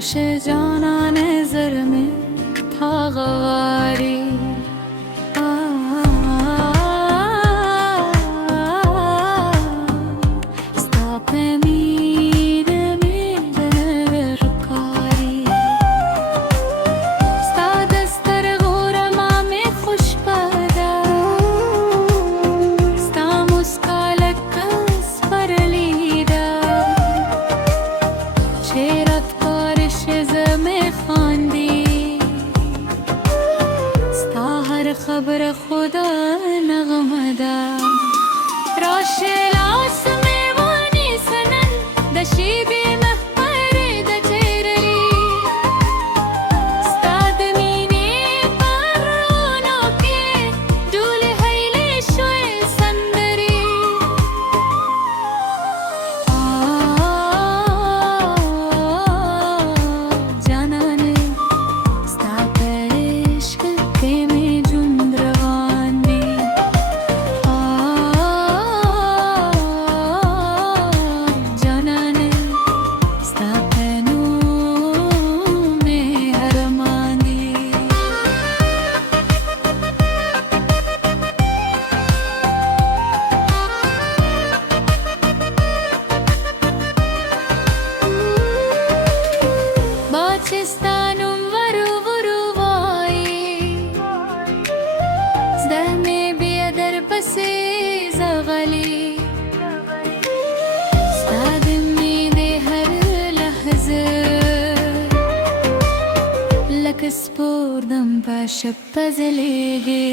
लाश जाना नजर में था गवारी खबर खुदा नगमदा राशेलास में वानी सनन दशीबी महपरे दचेररी स्तादमीने परोनो के दूल हैले शोए संदरी जानने स्तापेश्क के में Stanum varuvuruvai Zdame biadar pase zagali Stadmi de har lahza Lak spordam pa shappazlege